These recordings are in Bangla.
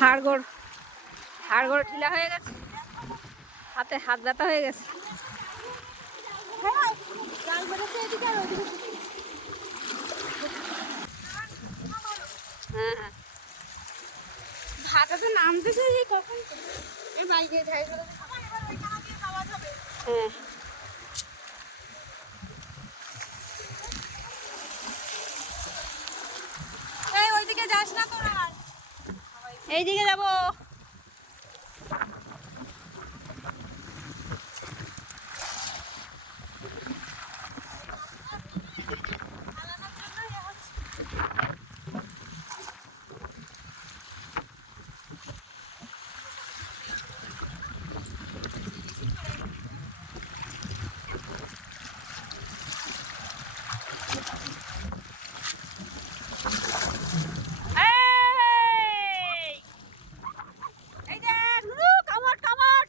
হাড়গোড় হাড়গোড় ঢিলা হয়ে গেছে। হাতে হাত ব্যথা হয়ে গেছে। হ্যাঁ হ্যাঁ। ভাটাতে নামতেছে যে কখন? এই বাইকে ঠাই হ্যাঁ। ওইদিকে যাস না তোরা। এইদিকে যাব এই! এই যে, নুনু, কামড়, কামড়।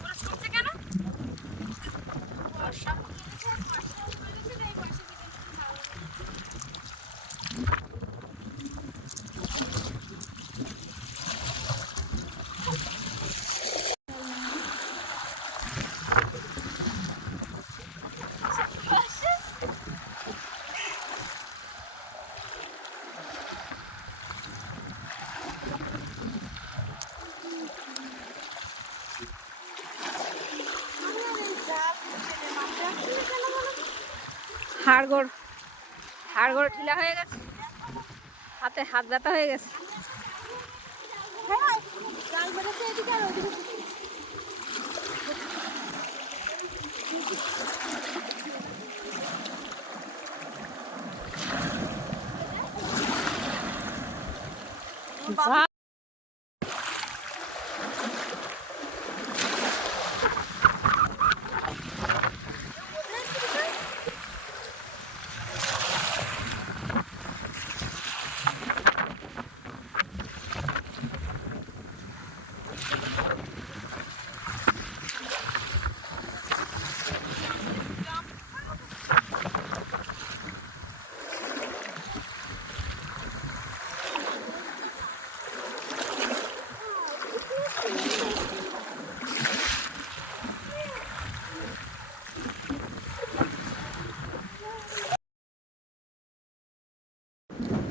ওরা ছুটছে কেন বর্ষা পড়েছে বর্ষা পড়েছে এই পাশে দিকে ভালো হাড়গোড় হাড়গোড় ঢিলা হয়ে গেছে। হাতে হাত ব্যথা হয়ে গেছে।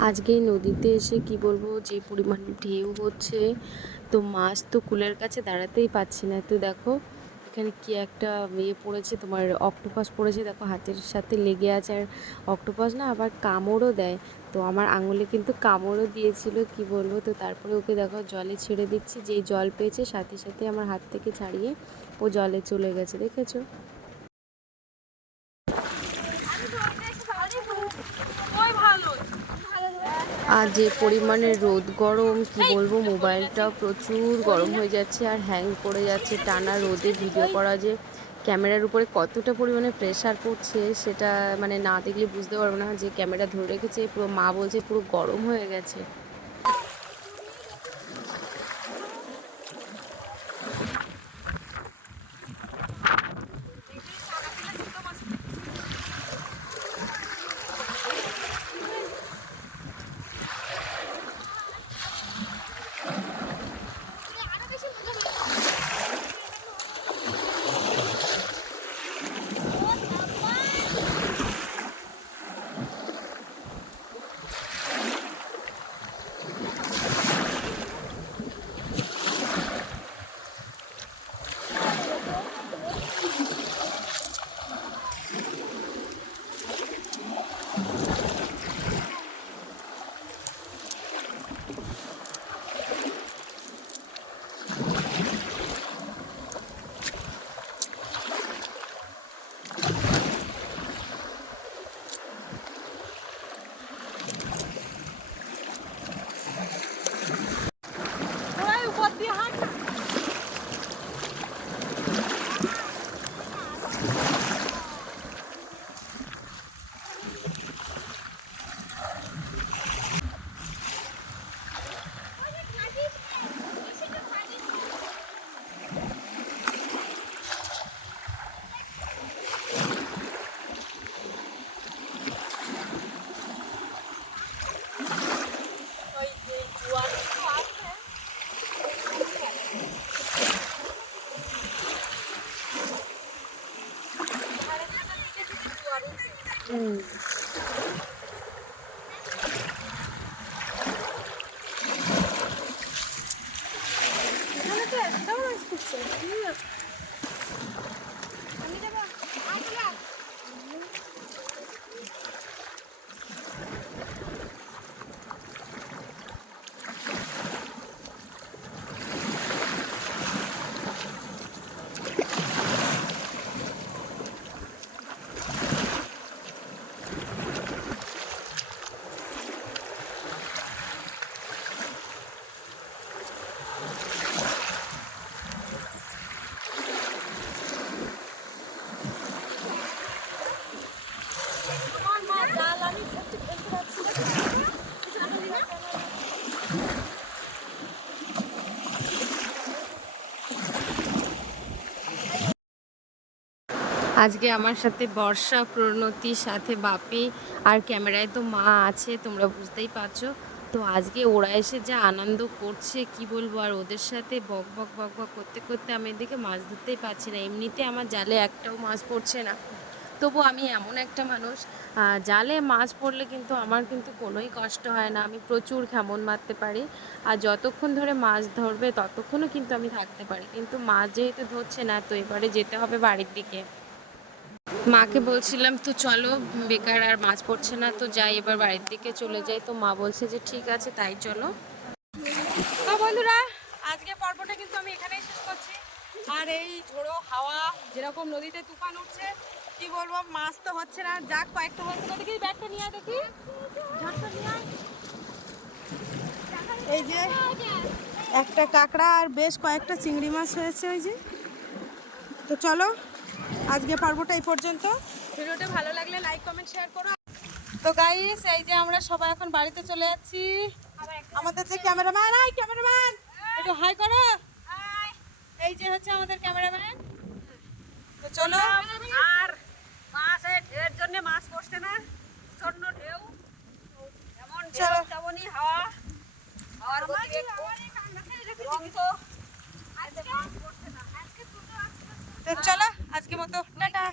আজকে নদীতে এসে কি বলব, যে পরিমাণে ঢেউ হচ্ছে, তো মাছ তো কুলের কাছে দাঁড়াতেই পাচ্ছি না। তো দেখো, এখানে কি একটা ইয়ে পড়েছে, তোমার অক্টোপাস পড়েছে, দেখো হাতের সাথে লেগে আছে। আর অক্টোপাস না আবার কামড়ও দেয়, তো আমার আঙুলে কিন্তু কামড়ও দিয়েছিল, কি বলব। তো তারপরে ওকে দেখো জলে ছেড়ে দিচ্ছি, যেই জল পেয়েছে, সাথে সাথে আমার হাত থেকে ছাড়িয়ে ও জলে চলে গেছে, দেখেছ ওই ভালো আর যে পরিমাণে রোদ গরম, কি বলব মোবাইলটা প্রচুর গরম হয়ে যাচ্ছে আর হ্যাং করে যাচ্ছে টানা রোদে ভিডিও করা যে ক্যামেরার উপরে কতটা পরিমাণে প্রেশার পড়ছে সেটা মানে না দেখলে বুঝতে পারব না যে ক্যামেরা ধরে রেখেছে, পুরো মা বলছে পুরো গরম হয়ে গেছে। এখানে তো একটাও মাছ করছে আমি দেবো আসলে আমার মা জাল আমি ধরতে ফেলতে পারছি না কিছু বলি না আজকে আমার সাথে বর্ষা প্রণতির সাথে বাপি আর ক্যামেরায় তো মা আছে, তোমরা বুঝতেই পারছ। তো আজকে ওরা এসে যা আনন্দ করছে, কি বলব? আর ওদের সাথে বক বক বক বক করতে করতে আমি এদিকে মাছ ধরতেই পারছি না। এমনিতে আমার জালে একটাও মাছ পড়ছে না। তবু আমি এমন একটা মানুষ জালে মাছ পড়লে কিন্তু আমার কিন্তু কোনোই কষ্ট হয় না। আমি প্রচুর খেমন মারতে পারি আর যতক্ষণ ধরে মাছ ধরবে ততক্ষণও কিন্তু আমি থাকতে পারি। কিন্তু মাছ যেহেতু ধরছে না, তো এবারে যেতে হবে বাড়ির দিকে। মাকে বলছিলাম, তো চলো, বেকার আর মাছ পড়ছে না, তো যাই এবার বাড়ির দিকে চলে যাই। তো মা বলছে যে, ঠিক আছে, তাই চলো। বন্ধুরা আজকে পর্বটা কিন্তু আমি এখানেই শেষ করছি। আর এই ঝোড়ো হাওয়া, যেরকম নদীতে তুফান উঠছে, কি বলব, মাছ তো হচ্ছে না। যাক কয়েকটা হচ্ছে না দেখি ব্যাগটা নিয়ে দেখি। এই যে, একটা কাঁকড়া আর বেশ কয়েকটা চিংড়ি মাছ হয়েছে, ওই যে। তো চলো আজকে পর্বটা এই পর্যন্ত। ভিডিওটা ভালো লাগলে লাইক কমেন্ট শেয়ার করো। তো গাইস এই যে আমরা সবাই এখন বাড়িতে চলে যাচ্ছি। আমাদের যে ক্যামেরাম্যান আই ক্যামেরাম্যান একটু হাই করো। এই যে হচ্ছে আমাদের ক্যামেরাম্যান তো চলো। আর মাছের এর জন্য মাছ পড়ছে না। প্রচণ্ড ঢেউ। এমন ঢেউ। তেমনই হাওয়া। হাওয়ার গতিবেগ খুব রক্ত। তো চলো আজকে মতো টাটা।